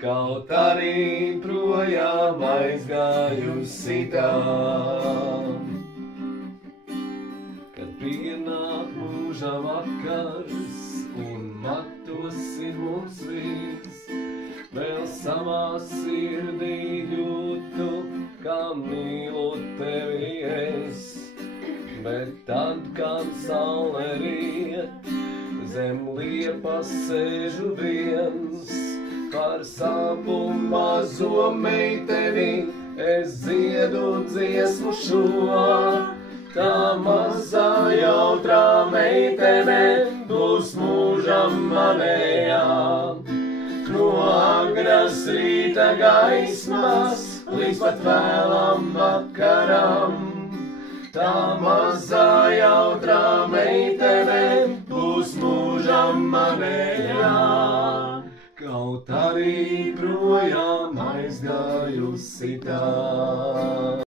Kaut arī projām aizgājusi tā. Kad pienāk mūža vakars un matos ir mums viss, vēl savā sirdī jūtu, kā mīlu tevi es. Bet tad, kad saule riet, zem liepas sēžu viens, par savu mazo meiteni es dziedu dziesmu šo. Tā mazā jautrā meitene būs mūžam manējā. No agras rīta gaismas līdz pat vēlam vakaram. Tā mazā jautrā meitene būs mūžam manējā. Kaut arī projām aizgājusi tā.